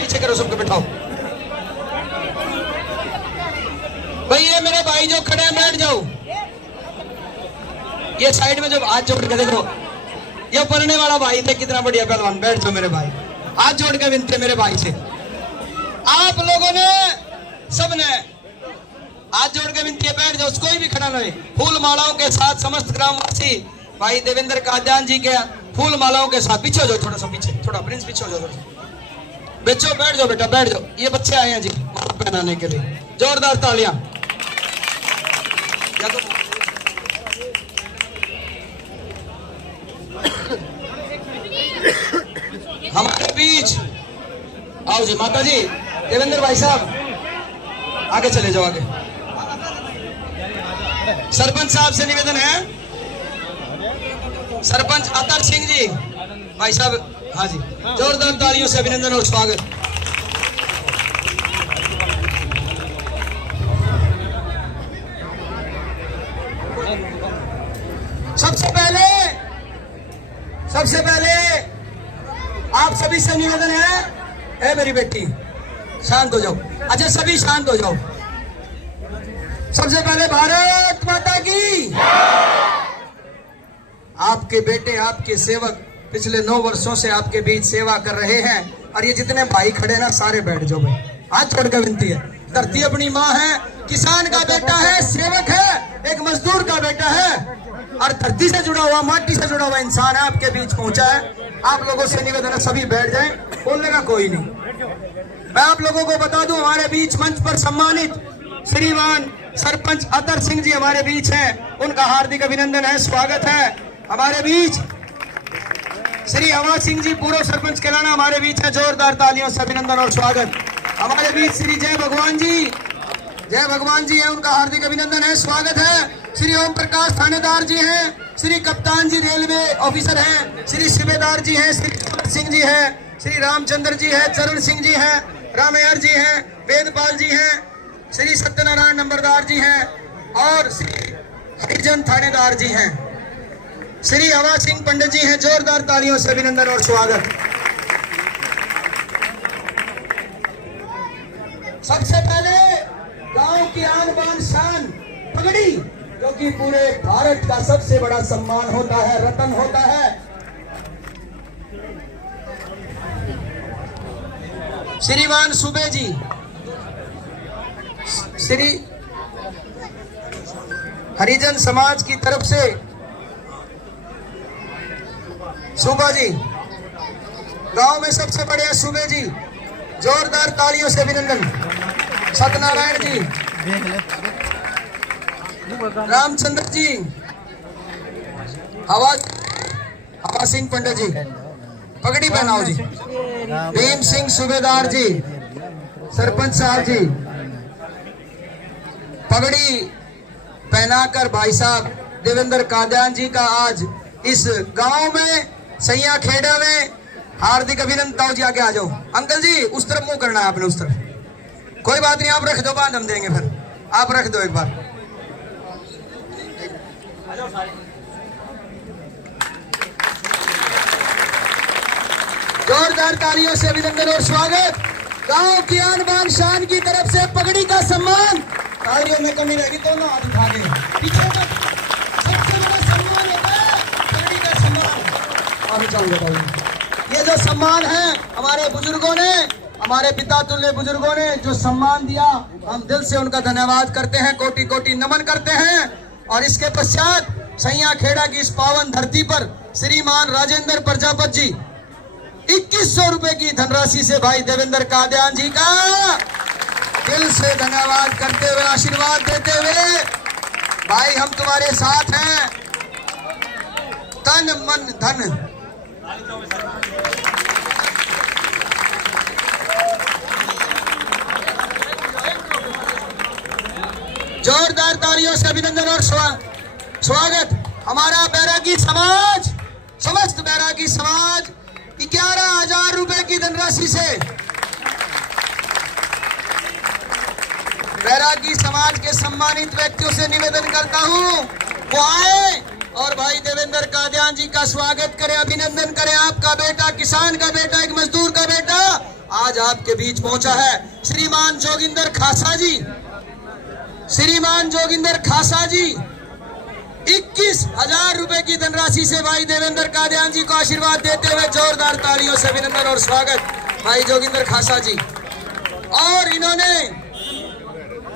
पीछे करो, सबको बिठाओ भाई। ये मेरे भाई जो खड़े हैं बैठ जाओ, ये साइड में जो हाथ जोड़ के देखो, ये पढ़ने वाला भाई थे, कितना बढ़िया पहलवान। बैठ जाओ मेरे भाई, हाथ जोड़ के विनती मेरे भाई से। आप लोगों ने सबने हाथ जोड़ के विनती है, बैठ जाओ, कोई भी खड़ा नहीं। फूल मालाओं के साथ समस्त ग्रामवासी भाई देवेंद्र कादियान जी के फूल मालाओं के साथ पीछे हो जाओ, थोड़ा सा पीछे, थोड़ा प्रिंस पीछे हो जाओ, बच्चों बैठ जाओ बेटा, बैठ जाओ। ये बच्चे आए हैं जी माला पहनाने के लिए, जोरदार तालियां। हमारे बीच आओ जी माता जी, देवेंद्र भाई साहब आगे चले जाओ, आगे। सरपंच साहब से निवेदन है, सरपंच अतर सिंह जी भाई साहब, हाँ जी, जोरदार तालियों से अभिनंदन और स्वागत। सबसे पहले आप सभी से निवेदन है, मेरी बेटी शांत हो जाओ। अच्छा सभी शांत हो जाओ। सबसे पहले भारत माता की। आपके बेटे, आपके सेवक पिछले 9 वर्षों से आपके बीच सेवा कर रहे हैं, और ये जितने भाई खड़े ना सारे बैठ जाओ भाई, हाथ छोड़ कर विनती है। धरती अपनी माँ है, किसान का बेटा है, सेवक है, एक मजदूर का बेटा है, और धरती से जुड़ा हुआ, माटी से जुड़ा हुआ इंसान है, आपके बीच पहुंचा है। आप लोगों से निवेदन है सभी बैठ जाएं, बोलने का कोई नहीं। मैं आप लोगों को बता दूं, हमारे बीच मंच पर सम्मानित श्रीमान सरपंच अतर सिंह जी हमारे बीच हैं, उनका हार्दिक अभिनंदन है, स्वागत है। हमारे बीच श्री हवा सिंह जी पूर्व सरपंच कैलाना हमारे बीच है, जोरदार तालियों से अभिनंदन और स्वागत। हमारे बीच श्री जय भगवान जी है, उनका हार्दिक अभिनंदन है, स्वागत है। श्री ओम प्रकाश थानेदार जी हैं, श्री कप्तान जी रेलवे ऑफिसर हैं, श्री शिवेदार जी हैं, श्री सिंह जी हैं, श्री रामचंद्र जी हैं, चरण सिंह जी हैं, रामयार जी हैं, वेदपाल जी हैं, श्री सत्यनारायण नंबरदार जी हैं, और श्री हरिजन थानेदार जी हैं, श्री हवा सिंह पंडित जी हैं। जोरदार तालियों से अभिनंदन और स्वागत। सबसे पहले गांव की आन बान शान पगड़ी, जो कि पूरे भारत का सबसे बड़ा सम्मान होता है, रतन होता है, श्रीमान सुबे जी, श्री हरिजन समाज की तरफ से सुबा जी, गांव में सबसे बड़े हैं सुबे जी, जोरदार तालियों से अभिनंदन। सत्यनारायण जी, रामचंद्र जी, हवा सिंह पंडित जी, पगड़ी पहनाओ जी, भीम सिंह सूबेदार जी, सरपंच साहब जी, पगड़ी पहनाकर भाई साहब देवेंद्र कादियान जी का आज इस गांव में सैया खेड़ा में हार्दिक अभिनंदन जी। आगे आ जाओ अंकल जी, उस तरफ मुंह करना है आपने, उस तरफ। कोई बात नहीं, आप रख दो, बाद हम देंगे, फिर आप रख दो एक बार। जोरदार तालियों से अभिनंदन और स्वागत। गांव की आन बान शान की तरफ से पगड़ी का सम्मान, तालियों में कमी रहेगी तो ना हाथ उठा के पीछे तक, सबसे बड़ा सम्मान होता है पगड़ी का सम्मान। आगे जाऊंगा, ये जो सम्मान है हमारे बुजुर्गों ने, हमारे पिता तुल्य बुजुर्गों ने जो सम्मान दिया, हम दिल से उनका धन्यवाद करते हैं, कोटि कोटि नमन करते हैं। और इसके पश्चात सैया खेड़ा की इस पावन धरती पर श्रीमान राजेंद्र प्रजापत जी 2100 रुपए की धनराशि से भाई देवेंद्र कादियान जी का दिल से धन्यवाद करते हुए, आशीर्वाद देते हुए, भाई हम तुम्हारे साथ हैं, तन मन धन। जोरदार तालियों से अभिनंदन और स्वागत। हमारा बैरागी समाज, समस्त बैरागी समाज 11,000 रुपए की धनराशि से बैरागी समाज के सम्मानित व्यक्तियों से निवेदन करता हूं, वो आए और भाई देवेंद्र कादियान जी का स्वागत करें, अभिनंदन करें। आपका बेटा, किसान का बेटा, एक मजदूर का बेटा आज आपके बीच पहुंचा है। श्रीमान जोगिंदर खासा जी, श्रीमान जोगिंदर खासा जी 21,000 रुपए की धनराशि से भाई देवेंद्र कादियान जी को आशीर्वाद देते हुए जोरदार तालियों से अभिनंदन और स्वागत भाई जोगिंदर खासा जी। और इन्होंने,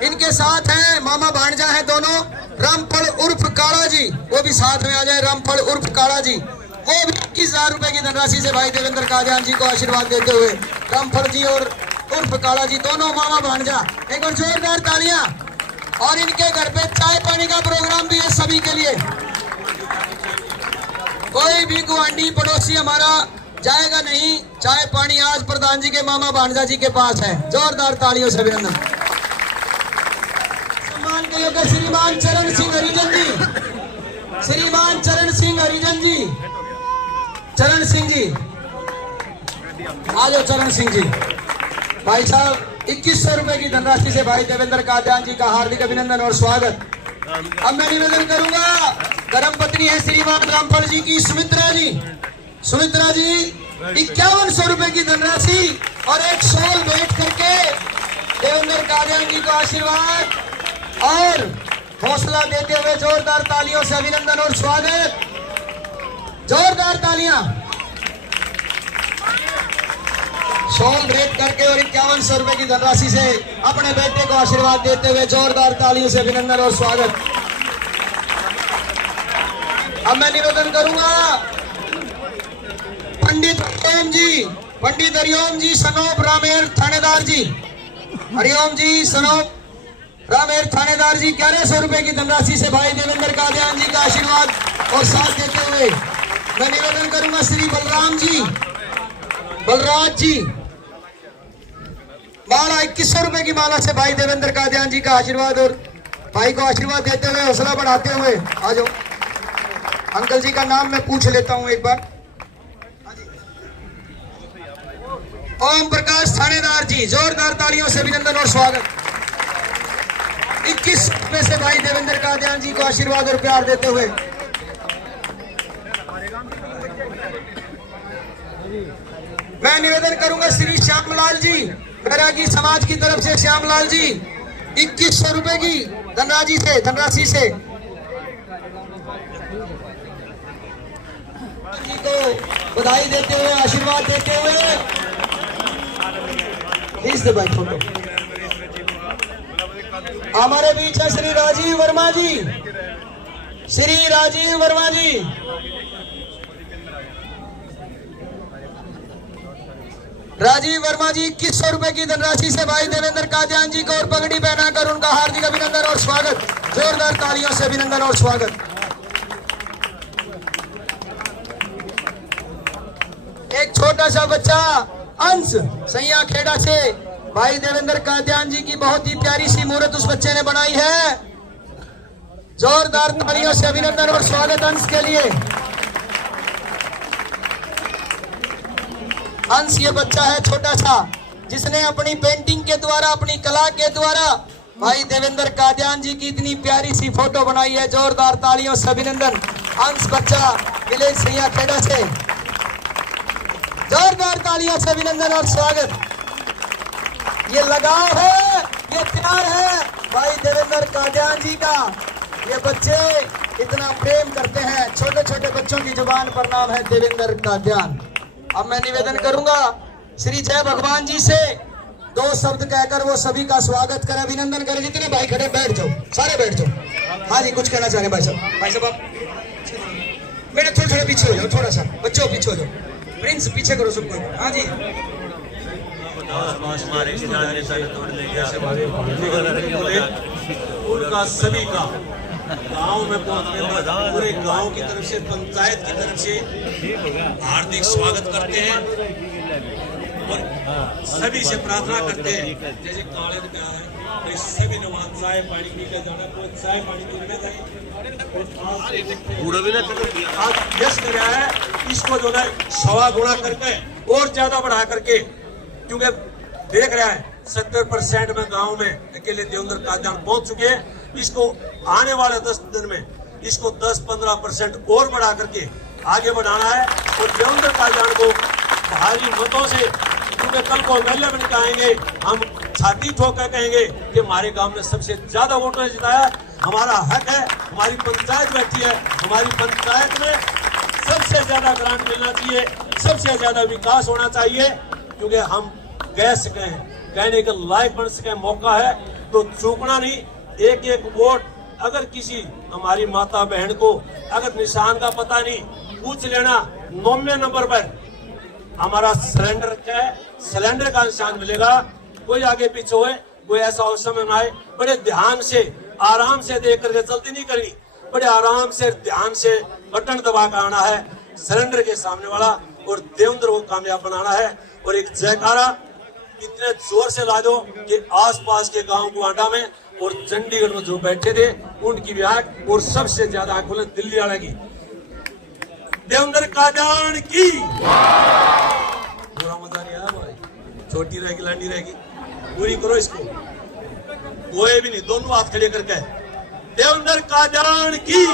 इनके साथ हैं मामा भांजा हैं दोनों, रामफल उर्फ काला जी, वो भी साथ में आ जाए। रामफल उर्फ काला जी, वो भी 21,000 रुपए की धनराशि से भाई देवेंद्र कादियान जी को आशीर्वाद देते हुए, रामफल जी और उर्फ काला जी दोनों मामा भांजा, एक और जोरदार तालियां। और इनके घर पे चाय पानी का प्रोग्राम भी है सभी के लिए। कोई भी गुआंढी पड़ोसी हमारा जाएगा नहीं, चाय पानी आज प्रधान जी के मामा भांजा जी के पास है। जोरदार तालियों से अभिनंदन। सम्मान के लिए श्रीमान चरण सिंह हरिजन जी, श्रीमान चरण सिंह हरिजन जी, चरण सिंह जी आ जाओ। चरण सिंह जी भाई साहब 2100 रुपए की धनराशि से भाई देवेंद्र कादियान जी का हार्दिक अभिनंदन और स्वागत। अब मैं निवेदन करूंगा, धर्म पत्नी है श्रीमान रामफल जी की सुमित्रा जी, सुमित्रा जी 5100 रुपए की धनराशि और एक शॉल भेंट करके देवेंद्र कादियान जी को आशीर्वाद और हौसला देते हुए जोरदार तालियों से अभिनंदन और स्वागत। जोरदार तालियां। शॉल भेंट करके और 5100 रुपए की धनराशि से अपने बेटे को आशीर्वाद देते हुए जोरदार तालियों से अभिनंदन और स्वागत। अब मैं निवेदन करूंगा पंडित हरिओम जी, पंडित हरिओम जी सनोप रामेर थानेदार जी, हरिओम जी सनोप रामेर थानेदार जी 1100 रुपए की धनराशि से भाई देवेंद्र कादियान जी का आशीर्वाद और साथ देते हुए मैं निवेदन करूंगा श्री बलराम जी, बलराज जी माला 2100 रुपए की माला से भाई देवेंद्र कादियान जी का आशीर्वाद और भाई को आशीर्वाद देते हुए हौसला बढ़ाते हुए आ जाओ। अंकल जी का नाम मैं पूछ लेता हूं एक बार। ओम प्रकाश थानेदार जी, जोरदार तालियों से अभिनंदन और स्वागत। 21 रुपए से भाई देवेंद्र कादियान जी को आशीर्वाद और प्यार देते हुए मैं निवेदन करूंगा श्री श्यामलाल जी, बैरागी समाज की तरफ से श्यामलाल जी 2100 रुपए की धनराशि से जी को बधाई देते हुए आशीर्वाद देते हुए प्लीज भाई फोटो। हमारे बीच है श्री राजीव वर्मा जी, श्री राजीव वर्मा जी राजीव वर्मा जी 2100 रुपए की धनराशि से भाई देवेंद्र कादियान जी को और पगड़ी पहनाकर उनका हार्दिक अभिनंदन और स्वागत। जोरदार तालियों से अभिनंदन और स्वागत। एक छोटा सा बच्चा अंश सैया खेड़ा से भाई देवेंद्र कादियान जी की बहुत ही प्यारी सी मूर्त उस बच्चे ने बनाई है। जोरदार तालियों से अभिनंदन और स्वागत अंश के लिए। अंश ये बच्चा है छोटा सा जिसने अपनी पेंटिंग के द्वारा, अपनी कला के द्वारा भाई देवेंद्र कादियान जी की इतनी प्यारी सी फोटो बनाई है। जोरदार तालियों से अभिनंदन अंश बच्चा विलेज सैया खेड़ा से। जोरदार तालियों से अभिनंदन और स्वागत। ये लगाव है, ये प्यार है भाई देवेंद्र कादियान जी का। ये बच्चे इतना प्रेम करते हैं, छोटे छोटे बच्चों की जुबान पर नाम है देवेंद्र कादियान। अब मैं निवेदन करूंगा श्री जय भगवान जी से 2 शब्द कहकर वो सभी का स्वागत करें, अभिनंदन करें। जितने भाई खड़े बैठ जाओ, सारे बैठ जाओ। हाँ जी, कुछ कहना चाह रहे भाई साहब। भाई साहब आप मेरे थोड़े पीछे हो जाओ, थोड़ा सा बच्चों पीछे हो जाओ। प्रिंस पीछे करो सबको। हाँ जी उनका सभी का गांव में पहुंचने पर पूरे गांव की तरफ से, पंचायत की तरफ से हार्दिक स्वागत करते हैं और सभी से प्रार्थना करते हैं जैसे काले में है सभी ने वहाँ चाय पानी पीकर जाना, तो चाय पानी पीना चाहिए। आज यश कर रहा है इसको जो है 1.25 गुना करके और ज्यादा बढ़ा करके, क्योंकि देख रहा है 70% में गांव में अकेले देवेंद्र कादियान पहुंच चुके हैं। इसको आने वाले 10 दिन में इसको 10-15% और बढ़ा करके आगे बढ़ाना है और देवेंद्र कादियान को भारी मतों से, क्योंकि कल को मेले में निकालेंगे, हम छाती ठोक कर कहेंगे कि हमारे गांव में सबसे ज्यादा वोटों ने जिताया, हमारा हक है, हमारी पंचायत बैठी है, हमारी पंचायत में सबसे ज्यादा ग्रांट मिलना चाहिए, सबसे ज्यादा विकास होना चाहिए, क्योंकि हम कह सके, कहने के लायक बन सके, मौका है तो चूकना नहीं। एक एक वोट अगर किसी हमारी माता बहन को अगर निशान का पता नहीं, पूछ लेना 9वें नंबर पर हमारा सिलेंडर क्या है, सिलेंडर का निशान मिलेगा। कोई आगे पीछे होए, कोई ऐसा उस समय में आए, बड़े ध्यान से आराम से देख करके, जल्दी नहीं करनी, बड़े आराम से ध्यान से बटन दबा कर आना है सिलेंडर के सामने वाला और देवेंद्र को कामयाब बनाना है। और एक जयकारा इतने जोर से ला दो कि आसपास के गांव गुआंडा में और चंडीगढ़ में जो बैठे थे उनकी भी आंख, और सबसे ज्यादा आंख खुले दिल्ली वाले की, देवेंद्र कादियान की। पूरा मजा नहीं आया भाई, छोटी रहेगी लांडी रहेगी, पूरी करो इसको, कोई भी नहीं, दोनों हाथ खड़े करके देवेंद्र कादियान की।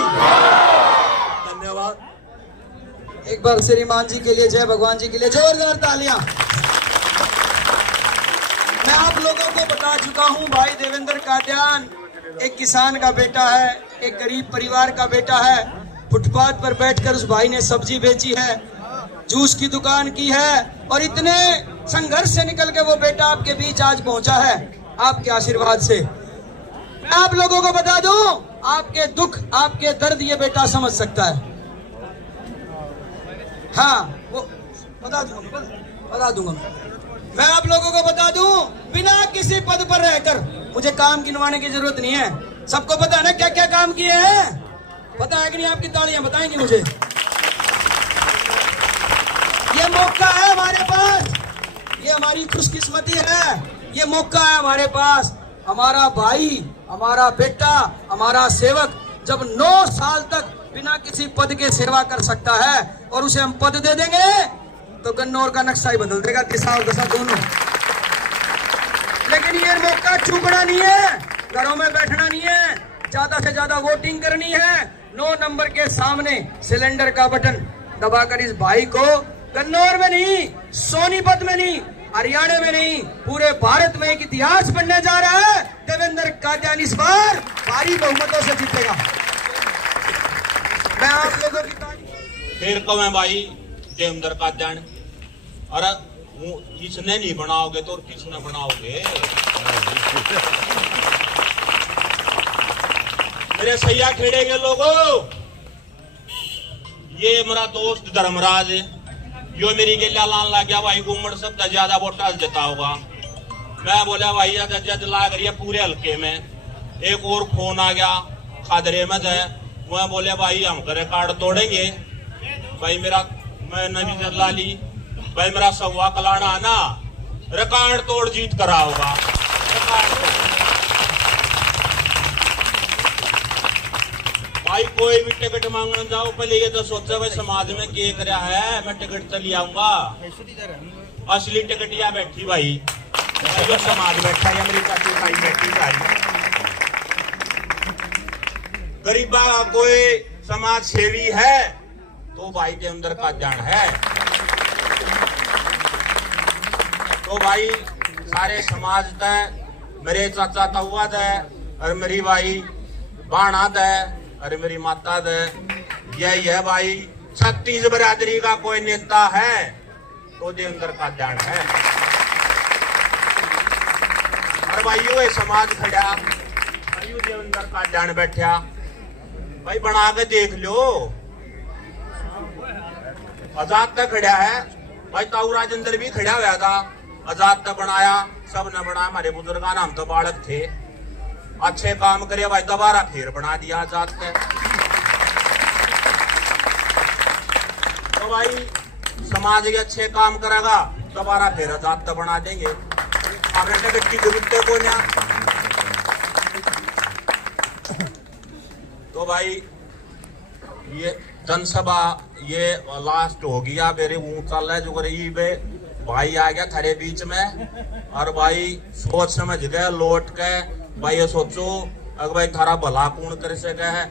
धन्यवाद। एक बार श्रीमान जी के लिए, जय भगवान जी के लिए जोरदार तालियां। मैं आप लोगों को बता चुका हूं, भाई देवेंद्र कादियान एक किसान का बेटा है, एक गरीब परिवार का बेटा है। फुटपाथ पर बैठकर उस भाई ने सब्जी बेची है, जूस की दुकान की है, और इतने संघर्ष से निकल के वो बेटा आपके बीच आज पहुंचा है आपके आशीर्वाद से। मैं आप लोगों को बता दूं, आपके दुख, आपके दर्द ये बेटा समझ सकता है। हाँ, वो बता दूंगा मैं आप लोगों को बता दूं, बिना किसी पद पर रहकर मुझे काम गिनवाने की जरूरत नहीं है। सबको पता है ना क्या क्या काम किए हैं, पता है कि नहीं? आपकी तालियां बताएंगे मुझे। ये मौका है हमारे पास, ये हमारी खुशकिस्मती है, ये मौका है हमारे पास। हमारा भाई, हमारा बेटा, हमारा सेवक जब 9 साल तक बिना किसी पद के सेवा कर सकता है और उसे हम पद दे देंगे तो गन्नौर का नक्शा ही बदल देगा, दिशा और दशा दोनों। लेकिन ये मौका चूकना नहीं है, घरों में बैठना नहीं है, ज्यादा से ज्यादा वोटिंग करनी है। 9 नंबर के सामने सिलेंडर का बटन दबाकर इस भाई को गन्नौर में नहीं, सोनीपत में नहीं, हरियाणा में नहीं, पूरे भारत में एक इतिहास बनने जा रहा है। देवेंद्र कादियान इस बार भारी बहुमतों से जीतेगा। मैं आप लोगों की फिर कब है भाई देवेंद्र कादियान, और इसने नहीं बनाओगे तो किसने बनाओगे? मेरे सैया खेड़े के लोगों, ये मेरा दोस्त धर्मराज, यो मेरी गेला लान लग गया भाई, घूमड़ सबसे ज्यादा वोटा देता होगा। मैं बोला भाई जज लाग रही है पूरे हल्के में। एक और फोन आ गया खादरे में है, मैं बोले भाई हम रिकॉर्ड तोड़ेंगे भाई, मैं नबी जल्ला ली भाई, मेरा सवा कलाना ना रिकॉर्ड तोड़ जीत करा होगा। भाई कोई भी टिकट मांगने जाओ पहले ये तो सोचा भाई समाज में क्या कर रहा है, मैं टिकट तो ले आऊंगा। असली टिकट या बैठी भाई, जो समाज बैठा है, मेरी चाची भाई बैठी भाई। गरीबा कोई समाज सेवी है तो भाई देवेंद्र कादियान है। तो भाई सारे समाज तय, मेरे चाचा तहुआ तय, और मेरी भाई बाणा तय, और मेरी माता तय, यही है भाई। 36 बरादरी का कोई नेता है तो देवेंद्र कादियान है। और भाई ये समाज खड़ा, देवेंद्र कादियान बैठा भाई, बना के देख लो। आजाद तक खड़ा है भाई, ताऊ राजेंद्र भी खड़ा हुआ था, आजाद तक बनाया, सब ने बनाया, हमारे बुजुर्ग हम तो बालक थे, अच्छे काम करे भाई, दोबारा फिर बना दिया आजाद तक। तो भाई समाज के अच्छे काम करेगा, दोबारा फिर आजाद तक बना देंगे। हमें टिकट की जरूरत को ना। तो भाई ये जनसभा ये लास्ट हो गया, मेरे ऊंचा है जो गरीब भाई आ गया थारे बीच में, और भाई सोच समझ गए लौट के भाई, ये सोचो अगर भाई थारा भला कौन कर सके है,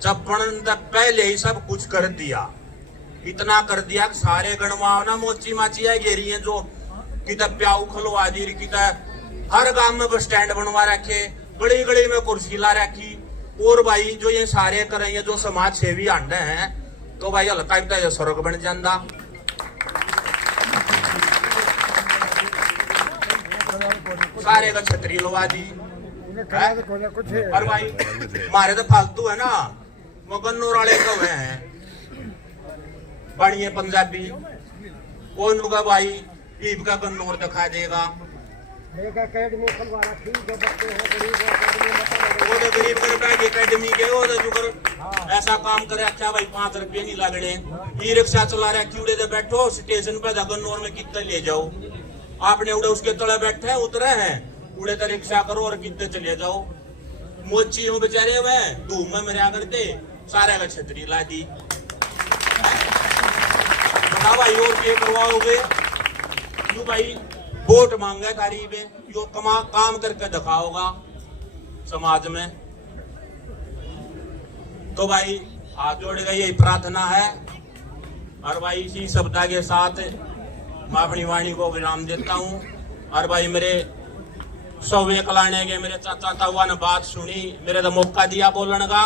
चप्पन तक पहले ही सब कुछ कर दिया, इतना कर दिया कि सारे गणवाओं ना मोची माची है घेरी है, जो कित प्याऊ खलवा दी, कित हर गांव में बस स्टैंड बनवा रखे, गली गली में कुर्सी ला रखी। और भाई जो ये सारे करेंगे जो समाज सेवी आंडे हैं, तो भाई हल्का ही स्वर्ग बन जाता। सारे का छतरी लवा दी। और भाई हमारे तो फालतू है ना, वो गन्नौर वाले तो हैं बढ़िया पंजाबी, कौन होगा भाई ईब का गन्नौर दिखा देगा, वो तो गरीब एकेडमी के वो तो जुगर ऐसा काम करे। अच्छा भाई 5 रुपये नहीं लगने, ई रिक्शा चला रहा क्यूड़े से बैठो स्टेशन पे गन्नौर में कितने ले जाओ, आपने उड़े उसके तले बैठे उतरे हैं, उड़े तो रिक्शा करो और कितने चले जाओ। मोची हो बेचारे हुए धूम में मेरे करते सारे का छतरी ला दी। बताओ भाई और क्या करवाओगे? क्यों भाई वोट मांगे तारीफ है, यो काम करके दिखाओगा समाज में। तो भाई हाथ जोड़ के यही प्रार्थना है। और भाई इसी शब्द के साथ मैं अपनी वाणी को विराम देता हूँ। और भाई मेरे सौवे कलाने के मेरे चाचा तावा ने बात सुनी, मेरे तो मौका दिया बोलने का।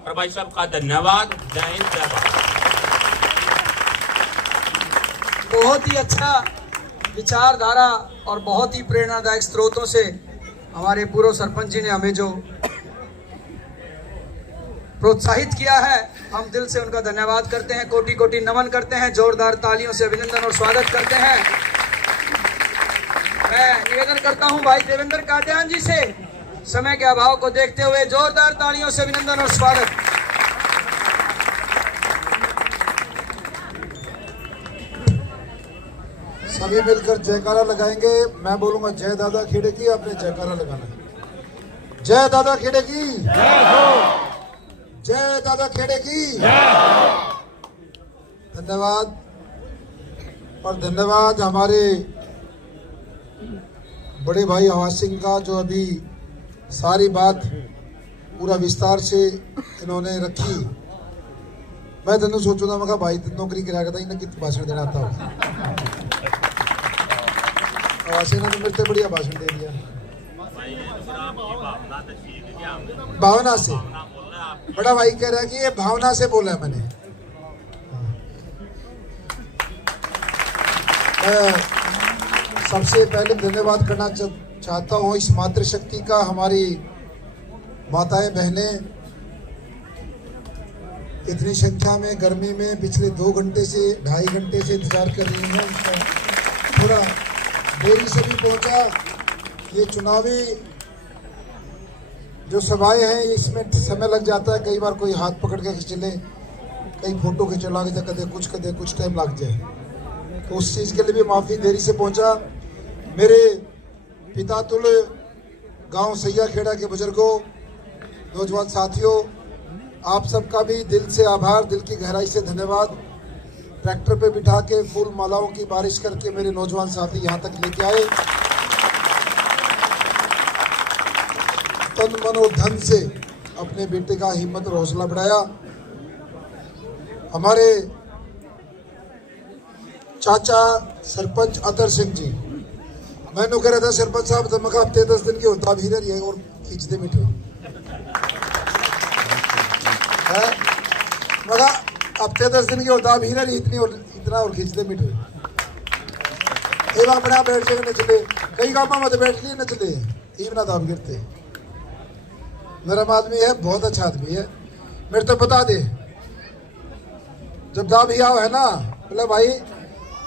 और भाई सबका धन्यवाद। जय हिंद जय भारत। बहुत ही अच्छा विचारधारा और बहुत ही प्रेरणादायक स्रोतों से हमारे पूर्व सरपंच जी ने हमें जो प्रोत्साहित किया है, हम दिल से उनका धन्यवाद करते हैं, कोटि कोटि नमन करते हैं, जोरदार तालियों से अभिनंदन और स्वागत करते हैं। मैं निवेदन करता हूं भाई देवेंद्र कादियान जी से, समय के अभाव को देखते हुए जोरदार तालियों से अभिनंदन और स्वागत। सभी मिलकर जयकारा लगाएंगे। मैं बोलूंगा जय दादा खेड़े की, आपने जयकारा लगाना है। जय दादा खेड़े की, जय दादा खेड़े की। धन्यवाद। और धन्यवाद हमारे बड़े भाई हवास सिंह का, जो अभी सारी बात पूरा विस्तार से इन्होंने रखी। मैं तेन सोचूंगा मैं भाई नौकरी करा था इन्हें कितना भाषण देना आता होगा। हवास सिंह ने तो मेरे से बढ़िया भाषण दे दिया, भावना से। बड़ा भाई कह रहा है कि ये भावना से बोला है मैंने। सबसे पहले धन्यवाद करना चाहता हूँ इस मातृशक्ति का। हमारी माताएं बहनें इतनी संख्या में गर्मी में पिछले 2 घंटे से 2.5 घंटे से इंतजार कर रही हैं। उसका थोड़ा देरी से भी पहुंचा। ये चुनावी जो सभाएं हैं इसमें समय लग जाता है, कई बार कोई हाथ पकड़ के खींच ले, कई फोटो खींच लगे तो कदे कुछ टाइम लग जाए, तो उस चीज़ के लिए भी माफ़ी, देरी से पहुंचा। मेरे पिता तुल गांव सैया खेड़ा के बुजुर्गों, नौजवान साथियों, आप सबका भी दिल से आभार, दिल की गहराई से धन्यवाद। ट्रैक्टर पे बिठा के फूल मालाओं की बारिश करके मेरे नौजवान साथी यहाँ तक लेके आए, तन मन और धन से अपने बेटे का हिम्मत और हौसला बढ़ाया। हमारे चाचा सरपंच अतर सिंह जी, मैंने कह रहा था सरपंच साहब तो मैं हफ्ते 10 दिन के होता भी रही है और खींचते मीठे मगा हफ्ते 10 दिन के होता भी रही इतना और खींचते मीठे एवं अपने आप बैठ के नचले, कई गाँव में बैठ लिए नचले इवना दाब गिरते। नरम आदमी है, बहुत अच्छा आदमी है। मेरे तो बता दे जब दाब ही आओ है ना, बोले भाई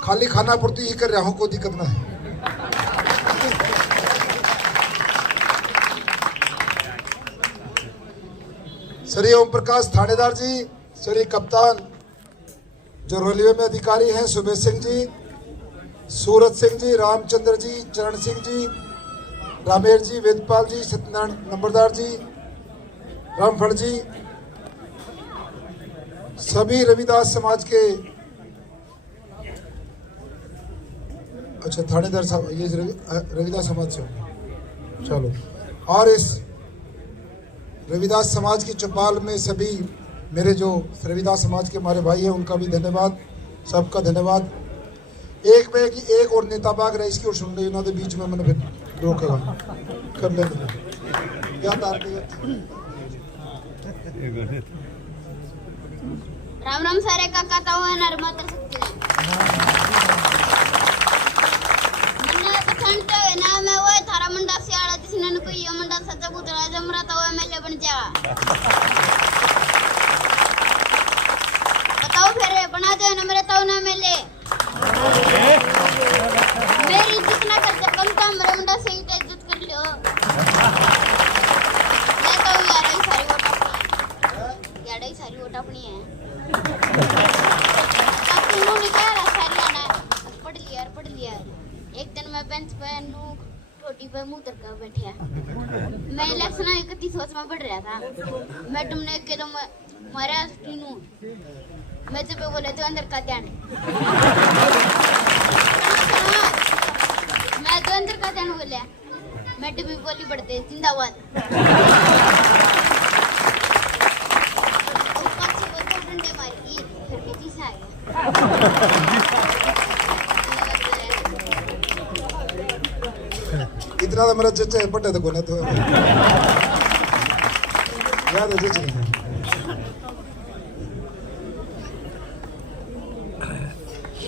खाली खाना पूर्ति ही कर रहा हूँ, कोई दिक्कत ना है। श्री ओम प्रकाश थानेदार जी, श्री कप्तान जो रेलवे में अधिकारी हैं सुबेश सिंह जी, सूरज सिंह जी, रामचंद्र जी, चरण सिंह जी, रामेर जी, वेदपाल जी, सत्यनारायण नंबरदार जी, रामफड़ जी, सभी रविदास समाज के, अच्छा थानेदार साहब ये रविदास समाज से, चलो, और इस रविदास समाज की चौपाल में सभी मेरे जो रविदास समाज के हमारे भाई हैं उनका भी धन्यवाद, सबका धन्यवाद। एक और नेता बाग रईस की और सुन रही उन्होंने बीच में मैंने फिर रोका कर लेने क्या राम राम सारे काका तो है नर्मदा सकते मैंने तो खंडते है ना मैं वो थारा मंडा से आड़ा जिसने न कोई ये मंडा सच्चा पुतला जमरा तो एमएलए बन जा बताओ फिर बना दो ना मेरे तो ना एमएलए मेरी जितना खर्चा कम था मेरे मंडा से इज्जत कर लो मैं तो यार ही सारी वोट अपनी है पढ़ लिया एक दिन मैं बेंच पे छोटी पे मुंह कर बैठा मैं इलेक्शन 31 सोच में पढ़ रहा था मैडम ने एकदम मारा टीनू मैं जब बोले तो अंदर का ध्यान मैं तो अंदर का ध्यान बोलिया मैडम भी बोली पढ़ते जिंदाबाद इतना तो मेरा चचा है पढ़े तो कोने तो याद है चचा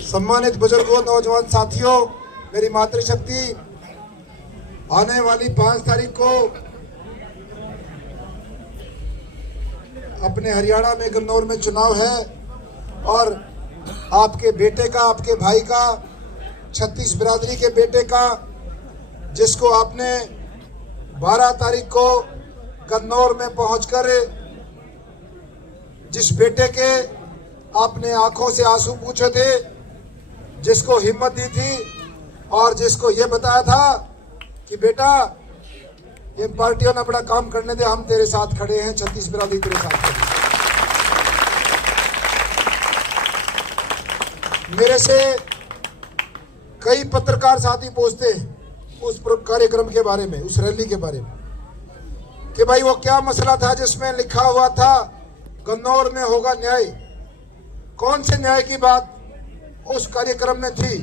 सम्मानित बुजुर्गों, नौजवान साथियों, मेरी मातृशक्ति आने वाली 5 तारीख को अपने हरियाणा में गन्नौर में चुनाव है और आपके बेटे का, आपके भाई का, 36 बिरादरी के बेटे का, जिसको आपने 12 तारीख को गन्नौर में पहुंचकर जिस बेटे के आपने आंखों से आंसू पूछे थे, जिसको हिम्मत दी थी और जिसको ये बताया था कि बेटा ये पार्टियों ने बड़ा काम करने दे, हम तेरे साथ खड़े हैं, 36 बिरादरी तेरे साथ खड़े। मेरे से कई पत्रकार साथी पूछते हैं उस कार्यक्रम के बारे में, उस रैली के बारे में, कि भाई वो क्या मसला था जिसमें लिखा हुआ था गन्नौर में होगा न्याय। कौन से न्याय की बात उस कार्यक्रम में थी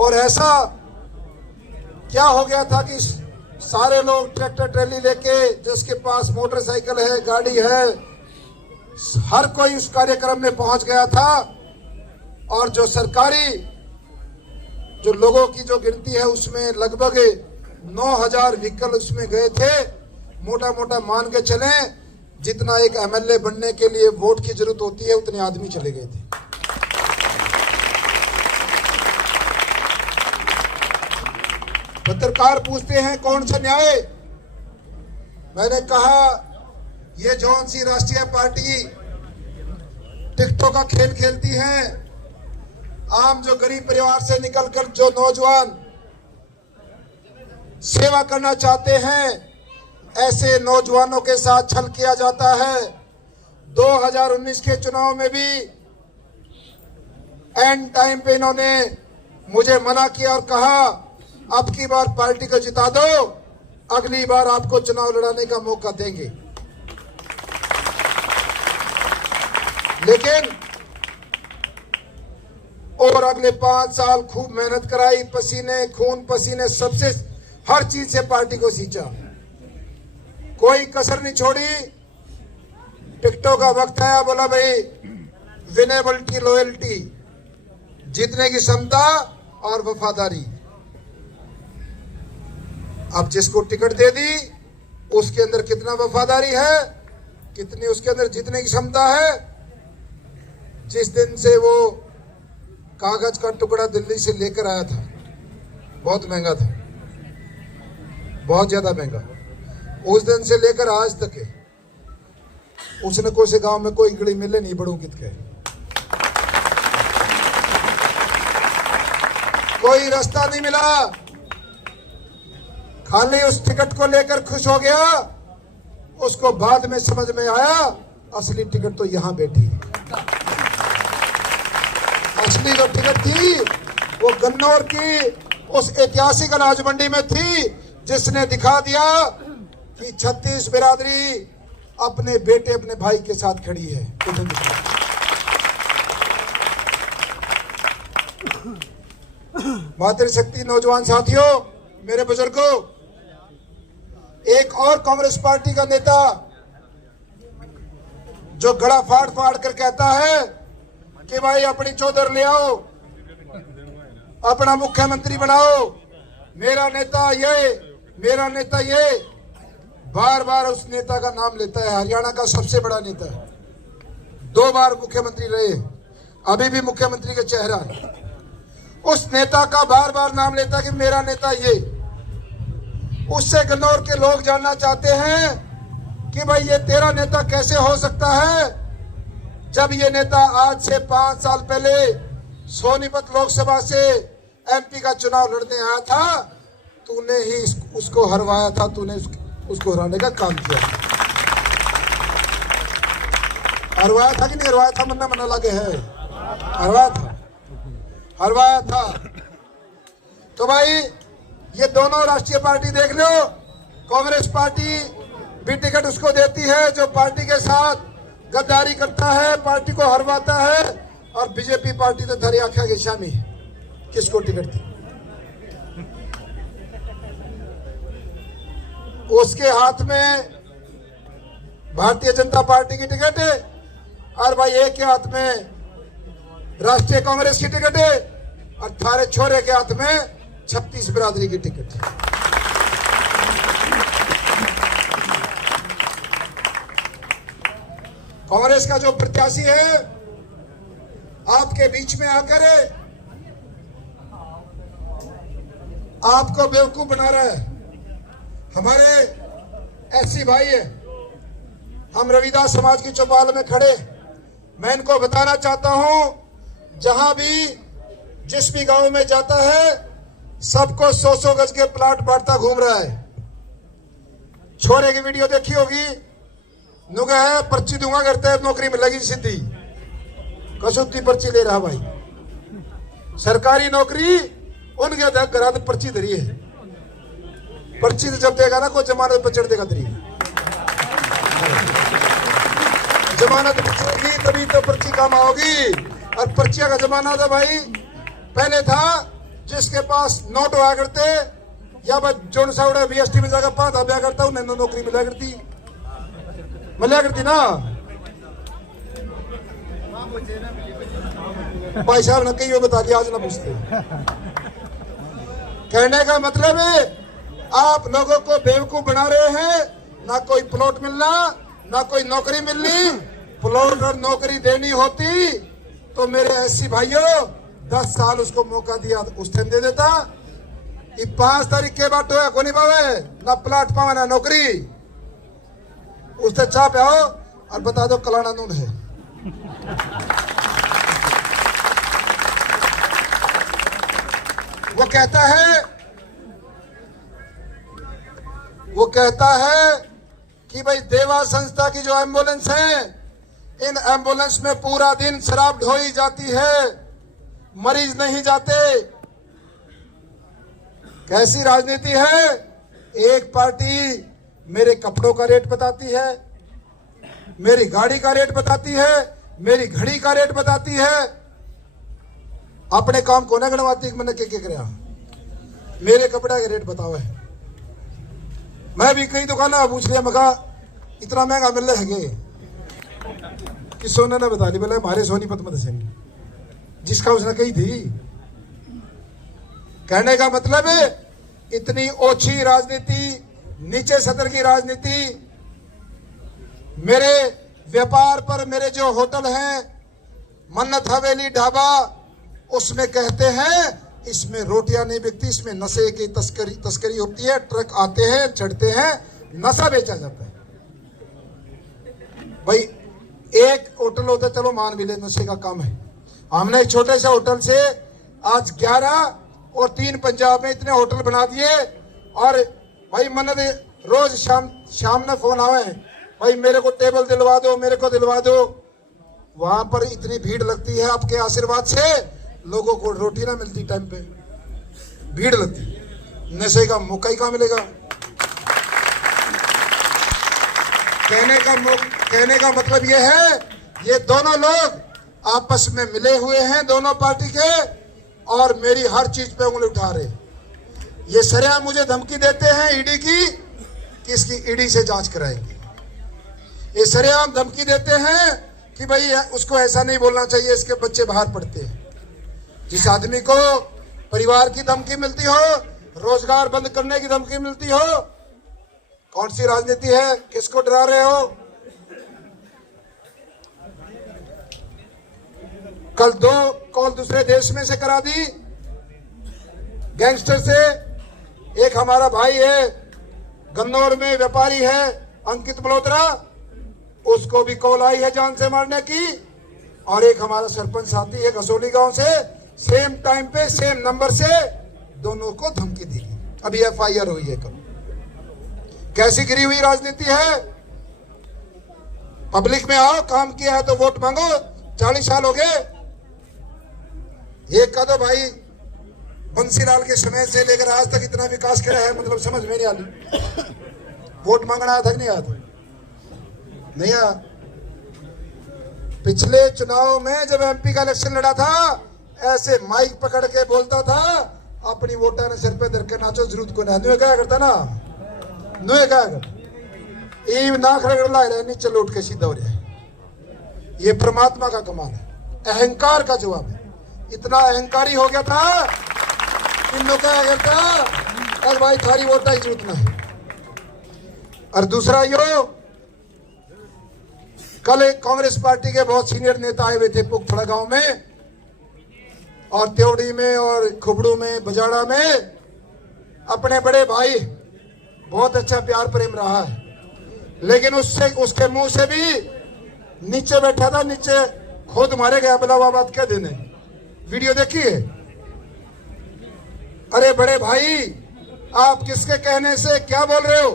और ऐसा क्या हो गया था कि सारे लोग ट्रैक्टर ट्रैली लेके, जिसके पास मोटरसाइकिल है, गाड़ी है, हर कोई उस कार्यक्रम में पहुंच गया था और जो सरकारी जो लोगों की जो गिनती है उसमें लगभग 9000 व्हीकल उसमें गए थे। मोटा मोटा मान के चले जितना एक एमएलए बनने के लिए वोट की जरूरत होती है उतने आदमी चले गए थे। पत्रकार पूछते हैं कौन सा न्याय। मैंने कहा ये जौन सी राष्ट्रीय पार्टी टिकटों का खेल खेलती है, आम जो गरीब परिवार से निकलकर जो नौजवान सेवा करना चाहते हैं, ऐसे नौजवानों के साथ छल किया जाता है। 2019 के चुनाव में भी एंड टाइम पे इन्होंने मुझे मना किया और कहा अब की बार पार्टी को जिता दो, अगली बार आपको चुनाव लड़ाने का मौका देंगे। लेकिन और अगले 5 साल खूब मेहनत कराई, पसीने खून पसीने सबसे हर चीज से पार्टी को सींचा, कोई कसर नहीं छोड़ी। टिकटों का वक्त आया, बोला भाई विनेबिलिटी, लॉयल्टी, जीतने की क्षमता और वफादारी। अब जिसको टिकट दे दी उसके अंदर कितना वफादारी है, कितनी उसके अंदर जीतने की क्षमता है। जिस दिन से वो कागज का टुकड़ा दिल्ली से लेकर आया था, बहुत महंगा था, बहुत ज्यादा महंगा, उस दिन से लेकर आज तक है उसने कोई से गांव में कोई गड़ी मिले नहीं बड़ू कित के, कोई रास्ता नहीं मिला। खाली उस टिकट को लेकर खुश हो गया, उसको बाद में समझ में आया असली टिकट तो यहां बैठी है। असली जो टिकट थी वो गन्नौर की उस ऐतिहासिक अनाज मंडी में थी, जिसने दिखा दिया कि 36 बिरादरी अपने बेटे अपने भाई के साथ खड़ी है। मातृशक्ति नौजवान साथियों, मेरे बुजुर्गों, एक और कांग्रेस पार्टी का नेता जो गड़ा फाड़ फाड़ कर कहता है कि भाई अपनी चौधर ले आओ, अपना मुख्यमंत्री बनाओ, मेरा नेता ये, मेरा नेता ये, बार बार उस नेता का नाम लेता है। हरियाणा का सबसे बड़ा नेता है, 2 बार मुख्यमंत्री रहे, अभी भी मुख्यमंत्री का चेहरा है। उस नेता का बार बार नाम लेता है कि मेरा नेता ये। उससे गन्नौर के लोग जानना चाहते हैं कि भाई ये तेरा नेता कैसे हो सकता है, जब ये नेता आज से 5 साल पहले सोनीपत लोकसभा से एमपी का चुनाव लड़ने आया था, तूने ही उसको हरवाया था, तूने उसको हराने का काम किया। हरवाया था कि नहीं हरवाया था, मन्ना मन्ना लगे है, हरवाया था, हरवाया था। तो भाई ये दोनों राष्ट्रीय पार्टी देख लो, कांग्रेस पार्टी भी टिकट उसको देती है जो पार्टी के साथ गद्दारी करता है, पार्टी को हरवाता है, और बीजेपी पार्टी तो धरी आख्या के शामी किसको टिकट दी, उसके हाथ में भारतीय जनता पार्टी की टिकट है, और भाई एक के हाथ में राष्ट्रीय कांग्रेस की टिकट है, और थारे छोरे के हाथ में 36 बिरादरी की टिकट है। कांग्रेस का जो प्रत्याशी है आपके बीच में आकर आपको बेवकूफ बना रहा है। हमारे एससी भाई है, हम रविदास समाज की चौपाल में खड़े, मैं इनको बताना चाहता हूं, जहां भी जिस भी गांव में जाता है सबको 100-100 गज के प्लाट बांटता घूम रहा है। छोरे की वीडियो देखी होगी, नुगा है पर्ची दूंगा करते है, नौकरी मिलेगी सीधी, कसौती पर्ची ले रहा भाई। सरकारी नौकरी उनके घर पर्ची धरी है, पर्ची तो जब देगा ना कोई जमानत पर चढ़ देगा तरी, जमानत बचेगी तभी तो पर्ची काम आओगी। और पर्चियां का जमाना था भाई, पहले था जिसके पास नोट हुआ करते या जोन साउडा बीएसटी में जाकर 5 ब्याह करता उन्हें नौकरी मिला करती ना। भाई साहब ने कई बता दिया, आज ना पूछते। कहने का मतलब है आप लोगों को बेवकूफ बना रहे हैं, ना कोई प्लॉट मिलना, ना कोई नौकरी मिलनी। प्लॉट और नौकरी देनी होती तो मेरे एससी भाइयों 10 साल उसको मौका दिया, उस टाइम दे देता। ये 5 तारीख के बाद तो को नहीं पावे, ना प्लाट पावे ना नौकरी। उससे चाह पे आओ और बता दो कलाना नून है। वो कहता है कि भाई देवा संस्था की जो एम्बुलेंस है, इन एम्बुलेंस में पूरा दिन शराब ढोई जाती है, मरीज नहीं जाते। कैसी राजनीति है? एक पार्टी मेरे कपड़ों का रेट बताती है, मेरी गाड़ी का रेट बताती है, मेरी घड़ी का रेट बताती है, अपने काम को न गणवाती मैंने के कराया, मेरे कपड़े का रेट बताओ है। मैं भी कई दुकाना पूछ लिया, मगा इतना महंगा मिल रहा है कि सोने ने बता दी, बोले हमारे सोनीपत में दसेंगे, जिसका उसने कही थी। कहने का मतलब है इतनी ओछी राजनीति, नीचे सदर की राजनीति। मेरे व्यापार पर मेरे जो होटल हैं, मन्नत हवेली ढाबा, उसमें कहते हैं इसमें रोटियां नहीं बिकती, इसमें नशे की तस्करी होती है। ट्रक आते हैं, चढ़ते हैं, नशा बेचा जाता है। भाई एक होटल होता है, चलो मान भी ले नशे का काम है। हमने एक छोटे से होटल से आज 11 और 3 पंजाब में इतने होटल बना दिए। और भाई मन्नत रोज शाम में फोन आवे, भाई मेरे को टेबल दिलवा दो, मेरे को दिलवा दो। वहां पर इतनी भीड़ लगती है, आपके आशीर्वाद से लोगों को रोटी ना मिलती टाइम पे, भीड़ लगती, नशे का मौका ही कहाँ मिलेगा। कहने का मतलब ये है, ये दोनों लोग आपस में मिले हुए हैं, दोनों पार्टी के, और मेरी हर चीज पे उंगली उठा रहे। ये सरेआम मुझे धमकी देते हैं ईडी की कि इसकी ईडी से जांच कराएंगे। ये सरेआम धमकी देते हैं कि भाई उसको ऐसा नहीं बोलना चाहिए, इसके बच्चे बाहर पढ़ते हैं। जिस आदमी को परिवार की धमकी मिलती हो, रोजगार बंद करने की धमकी मिलती हो, कौन सी राजनीति है? किसको डरा रहे हो? कल 2 कॉल दूसरे देश में से करा दी गैंगस्टर से। एक हमारा भाई है, गन्नौर में व्यापारी है, अंकित मल्होत्रा, उसको भी कॉल आई है जान से मारने की। और एक हमारा सरपंच साथी है कसौली गांव से, सेम टाइम पे सेम नंबर से दोनों को धमकी दी गई। अभी FIR हुई है। कल कैसी गिरी हुई राजनीति है? पब्लिक में आओ, काम किया है तो वोट मांगो। 40 साल हो गए। एक का तो भाई बंसीलाल के समय से लेकर आज तक इतना विकास करा है, मतलब समझ में नहीं आती। वोट मांगना आया था कि नहीं आया था? नहीं आया। पिछले चुनाव में जब MP का इलेक्शन लड़ा था, ऐसे माइक पकड़ के बोलता था, अपनी वोटर ने सिर पे धर के नाचो, जरूरत को ना क्या करता ना, नुए क्या कर ईव ना खड़गड़ ला रहे, नीचे लौट के सीधा हो रहा है। ये परमात्मा का कमाल है, अहंकार का जवाब है। इतना अहंकारी हो गया था, इन लोग क्या करता, अरे भाई थारी वोटा ही जरूरत ना है। और दूसरा यो, कल एक कांग्रेस पार्टी के बहुत सीनियर नेता आए हुए थे पुखथड़ा गांव में, और त्योड़ी में, और खुबड़ू में, बजाड़ा में। अपने बड़े भाई, बहुत अच्छा प्यार प्रेम रहा है, लेकिन उसके मुंह से भी नीचे बैठा था, नीचे खुद मारे गया बिलावाबाद क्या देने। वीडियो देखिए। अरे बड़े भाई, आप किसके कहने से क्या बोल रहे हो?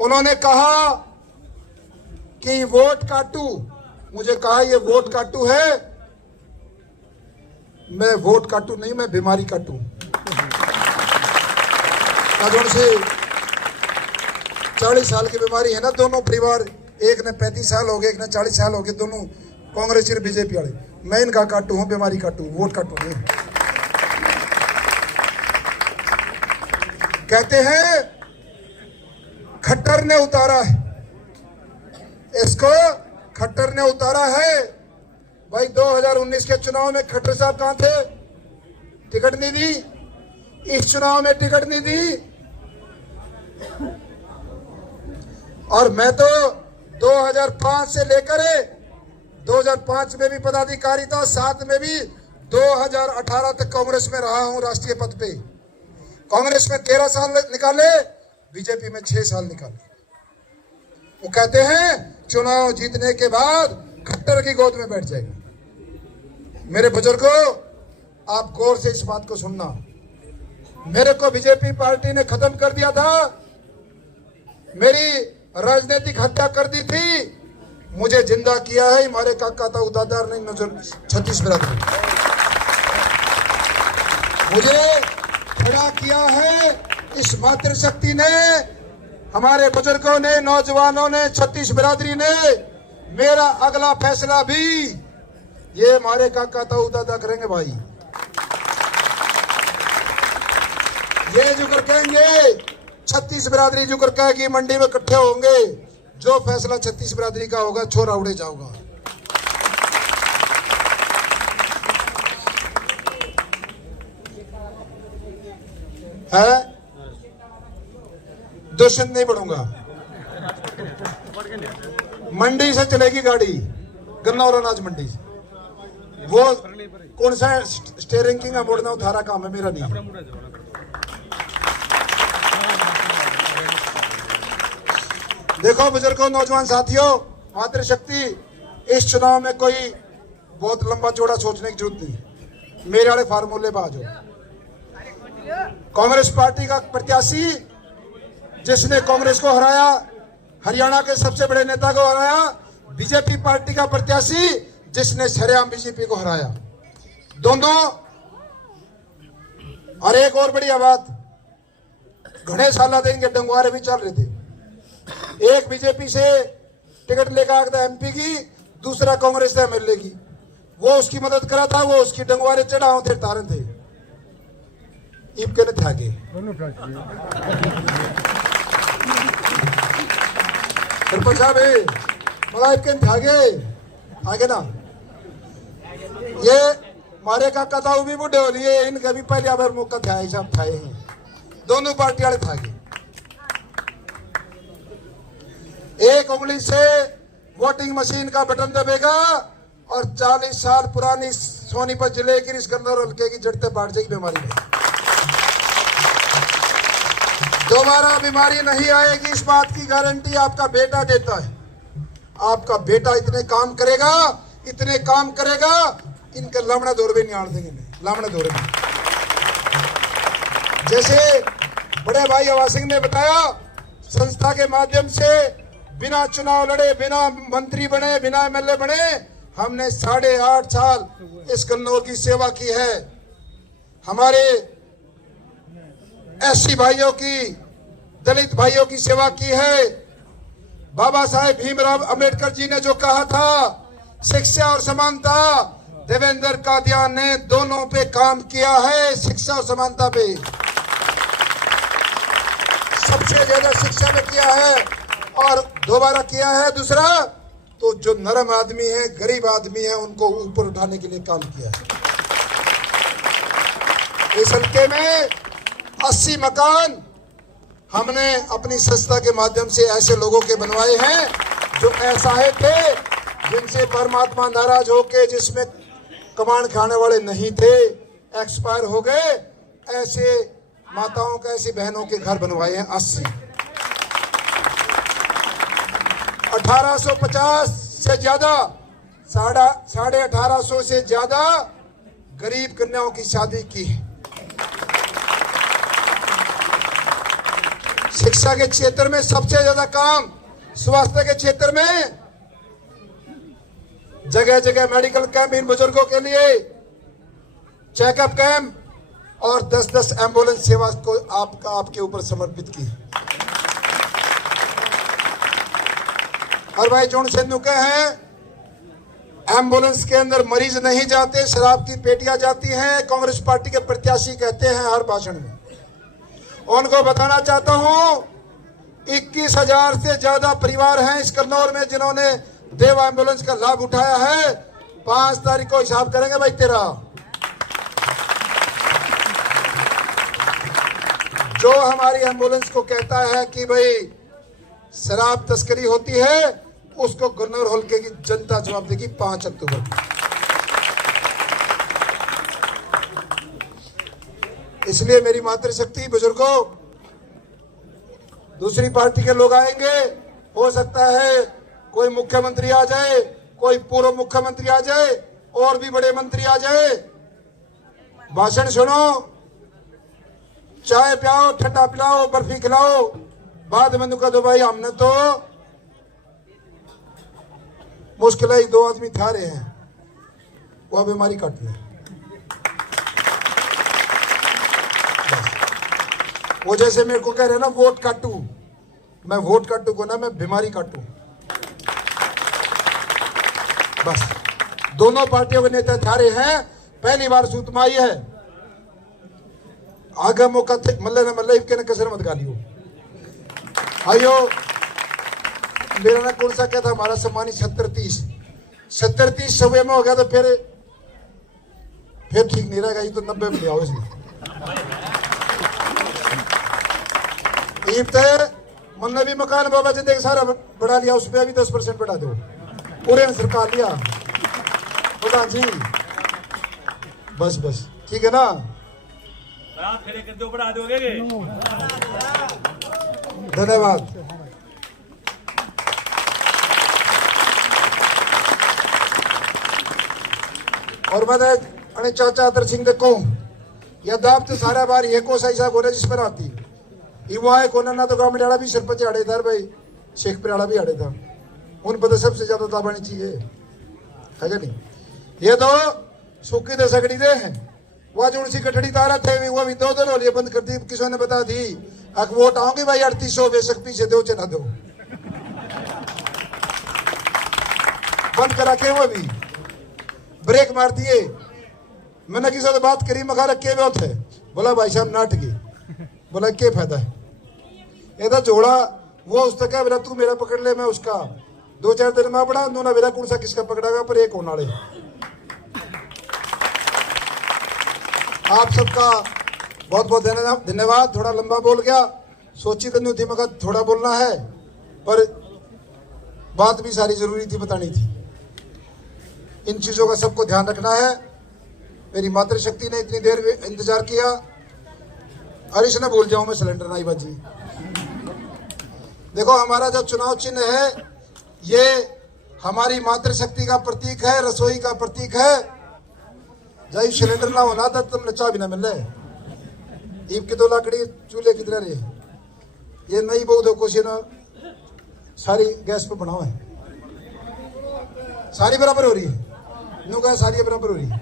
उन्होंने कहा कि वोट काटू। मुझे कहा ये वोट काटू है। मैं वोट काटू नहीं, मैं बीमारी काटू। से 40 साल की बीमारी है ना दोनों परिवार, एक ने 35 साल हो गए, एक ने 40 साल हो गए, दोनों कांग्रेस और बीजेपी वाले। मैं इनका काटू हूं, बीमारी काटू, वोट काटू नहीं। कहते हैं खट्टर ने उतारा है इसको, खट्टर ने उतारा है। भाई 2019 के चुनाव में खट्टर साहब कहां थे? टिकट नहीं दी। इस चुनाव में टिकट नहीं दी। और मैं तो 2005 से लेकर 2005 में भी पदाधिकारी था, 7 में भी, 2018 तक कांग्रेस में रहा हूं राष्ट्रीय पद पे। कांग्रेस में 13 साल निकाले, बीजेपी में 6 साल निकाले। वो कहते हैं चुनाव जीतने के बाद खट्टर की गोद में बैठ जाएगा। मेरे बुजुर्गों, आप गौर से इस बात को सुनना। मेरे को बीजेपी पार्टी ने खत्म कर दिया था, मेरी राजनीतिक हत्या कर दी थी। मुझे जिंदा किया है हमारे काका था उदादार ने, नजर 36 बरादरी। मुझे खड़ा किया है इस मातृशक्ति ने, हमारे बुजुर्गों ने, नौजवानों ने, 36 बिरादरी ने। मेरा अगला फैसला भी ये हमारे काका ताऊ दादा करेंगे भाई। ये जुकर कहेंगे, 36 बिरादरी जुकर कहेगी, मंडी में इकट्ठे होंगे, जो फैसला 36 बिरादरी का होगा छोरा उड़े जाऊंगा। है दुश्मन नहीं बढ़ूंगा। मंडी से चलेगी गाड़ी, गन्नौर अनाज मंडी से। वो कौन सा स्टीयरिंग किंग मोड़ना उठारा काम है, मेरा नहीं। देखो बुजुर्गों, नौजवान साथियों, मातृशक्ति, इस चुनाव में कोई बहुत लंबा चौड़ा सोचने की जरूरत नहीं। मेरे वाले फार्मूले पे आ जाओ। कांग्रेस पार्टी का प्रत्याशी जिसने कांग्रेस को हराया, हरियाणा के सबसे बड़े नेता को हराया। बीजेपी पार्टी का प्रत्याशी जिसने सरेआम बीजेपी को हराया। दोनों। और एक और बढ़िया बात, घने साला देंगे डंगवारे भी चल रहे थे, एक बीजेपी से टिकट लेकर आ गया MP की, दूसरा कांग्रेस से MLA की। वो उसकी मदद करा था, वो उसकी डंगवारे चढ़ाओ थे, तारन थे ईब के न थाके सरपंच साहब मगा ईब के न थाके आगे ना। ये मारे का कथाऊ भी बुढ़े हो लिए, इनका भी पहले बार मौका था, सब ठाए हैं, दोनों पार्टी वाले थाके। एक उंगली से वोटिंग मशीन का बटन दबेगा और 40 साल पुरानी सोनीपत जिले की इस गन्नौर हल्के की जड़ते बांट जाएगी बीमारी में। दोबारा बीमारी नहीं आएगी, इस बात की गारंटी आपका बेटा देता है। आपका बेटा इतने काम करेगा, इतने काम करेगा, इनके लामड़ा दौर भी नहीं आने देंगे, लामड़ा दौर भी। जैसे बड़े भाई हवा सिंह ने बताया, संस्था के माध्यम से बिना चुनाव लड़े, बिना मंत्री बने, बिना MLA बने, हमने 8.5 साल इस गन्नौर की सेवा की है। हमारे SC भाइयों की, दलित भाइयों की सेवा की है। बाबा साहेब भीमराव अंबेडकर जी ने जो कहा था, शिक्षा और समानता, देवेंद्र कादियान ने दोनों पे काम किया है, शिक्षा और समानता पे सबसे ज्यादा शिक्षा में किया है और दोबारा किया है। दूसरा तो जो नरम आदमी है, गरीब आदमी है, उनको ऊपर उठाने के लिए काम किया है। इस हल्के में 80 मकान हमने अपनी संस्था के माध्यम से ऐसे लोगों के बनवाए हैं जो असहाय थे, जिनसे परमात्मा नाराज होके, जिसमें कमांड खाने वाले नहीं थे, एक्सपायर हो गए, ऐसे माताओं के, ऐसी बहनों के घर बनवाए हैं 80। 1850 से ज्यादा, 1850 से ज्यादा गरीब कन्याओं की शादी की। शिक्षा के क्षेत्र में सबसे ज्यादा काम, स्वास्थ्य के क्षेत्र में जगह जगह मेडिकल कैंप इन बुजुर्गों के लिए, चेकअप कैंप और 10-10 एम्बुलेंस सेवा को आपके ऊपर समर्पित की। और भाई जोन सिंधु के हैं, एम्बुलेंस के अंदर मरीज नहीं जाते, शराब की पेटियां जाती हैं, कांग्रेस पार्टी के प्रत्याशी कहते हैं हर भाषण में। उनको बताना चाहता हूं, 21,000 से ज्यादा परिवार हैं इस कन्नौर में जिन्होंने देवा एम्बुलेंस का लाभ उठाया है। 5 तारीख को हिसाब करेंगे भाई तेरा। जो हमारी एम्बुलेंस को कहता है कि भाई शराब तस्करी होती है, उसको गन्नौर हल्के की जनता जवाब देगी 5 अक्टूबर को। इसलिए मेरी मातृशक्ति बुजुर्गों, दूसरी पार्टी के लोग आएंगे, हो सकता है कोई मुख्यमंत्री आ जाए, कोई पूर्व मुख्यमंत्री आ जाए, और भी बड़े मंत्री आ जाए, भाषण सुनो, चाय पिलाओ, ठंडा पिलाओ, बर्फी खिलाओ, बाद में कह दो भाई हमने तो मुश्किल ही 2 आदमी था रहे हैं, वो बीमारी काट ले। वो जैसे मेरे को कह रहे हैं ना वोट काटू, मैं वोट काटू को ना, मैं बीमारी काटू। बस दोनों पार्टियों के नेता थारे हैं, पहली बार सूतमा आई है। आगे मौका मल्ले के कसर मत गालियो आइयो। मेरा ना कौन सा क्या था, हमारा सम्मानित 70-30 सवे में हो गया तो फिर ठीक नहीं रहेगा। ये तो 90 में ले आओ इसमें। मैंने भी मकान बाबा जी देख सारा बढ़ा लिया, उस पर भी 10% बढ़ा दो, पूरे ने सरकार लिया प्रधान जी। बस ठीक है ना, खड़े कर दो, बढ़ा दोगे। धन्यवाद। और मैंने चाचा अतर सिंह देखो या दाब तो सारा बार ये को सही साहब जिस पर आती युवा कोना ना तो गांव में भी सरपंच आड़े था भाई, शेखपुर वाला भी आड़े था, उन पर सबसे ज्यादा दाबानी चाहिए है क्या नहीं। ये तो सूखी दे सकड़ी दे हैं, वह जो उनसी कठड़ी तारा थे वो भी 2 दिन होलिए बंद कर दी। किसी ने बता दी अब वोट आओगे भाई 3800 बेशक पीछे दो चना दो। बंद करा के वो भी ब्रेक मार दिए। मैंने किसी से बात करी, मखा रखे बहुत है, बोला भाई साहब नाट गए, बोला क्या फायदा है ਇਹਦਾ जोड़ा वो उसने कहा मेरा तू मेरा पकड़ ले मैं उसका, 2-4 दिन में पड़ा दोनों मेरा कौन सा किसका पकड़ागा पर एक होने वाले। आप सबका बहुत बहुत धन्यवाद। थोड़ा लंबा बोल गया, सोची तो नहीं थी मगर थोड़ा बोलना है, पर बात भी सारी जरूरी थी बतानी थी। इन चीजों का सबको ध्यान रखना है। मेरी मातृशक्ति ने इतनी देर इंतजार किया और इसने भूल जाऊं मैं सिलेंडर नहीं बाजी। देखो हमारा जो चुनाव चिन्ह है ये हमारी मातृशक्ति का प्रतीक है, रसोई का प्रतीक है। जब सिलेंडर ना होना था तुम नचा भी ना मिल रहे। ईब की 2 लाकड़ी चूल्हे की तरह रही, ये नई बहुत कोशिश ना सारी गैस पे बनाओ है, सारी बराबर हो रही है, नु कहा सारी बराबर हो रही है।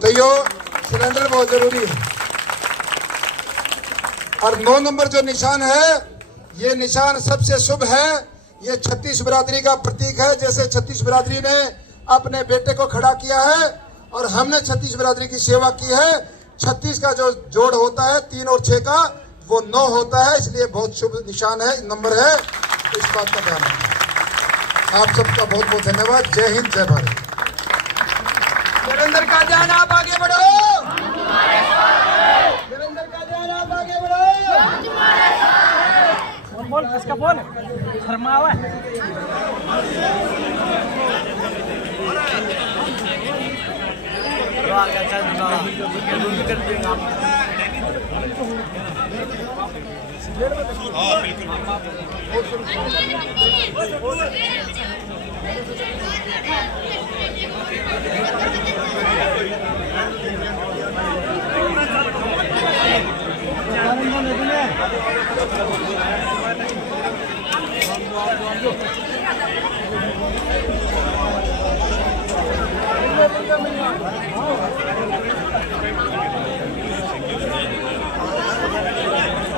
तो यो सिलेंडर बहुत जरूरी है। और 9 नंबर जो निशान है ये निशान सबसे शुभ है। ये 36 बिरादरी का प्रतीक है। जैसे 36 बिरादरी ने अपने बेटे को खड़ा किया है और हमने 36 बिरादरी की सेवा की है। 36 का जो जोड़ होता है 3 और 6 का वो 9 होता है, इसलिए बहुत शुभ निशान है, नंबर है। तो इस बात का ध्यान रखें। आप सबका बहुत बहुत धन्यवाद। जय हिंद, जय भारत। वीरेंद्र का ध्यान, आप आगे बढ़ो। वीरेंद्र का ध्यान, आप आगे बढ़ो। बोल किसका बोल शर्मावा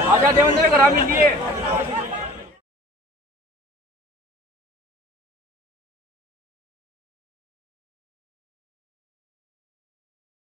आजा देवेंद्र ग्रामीण लिए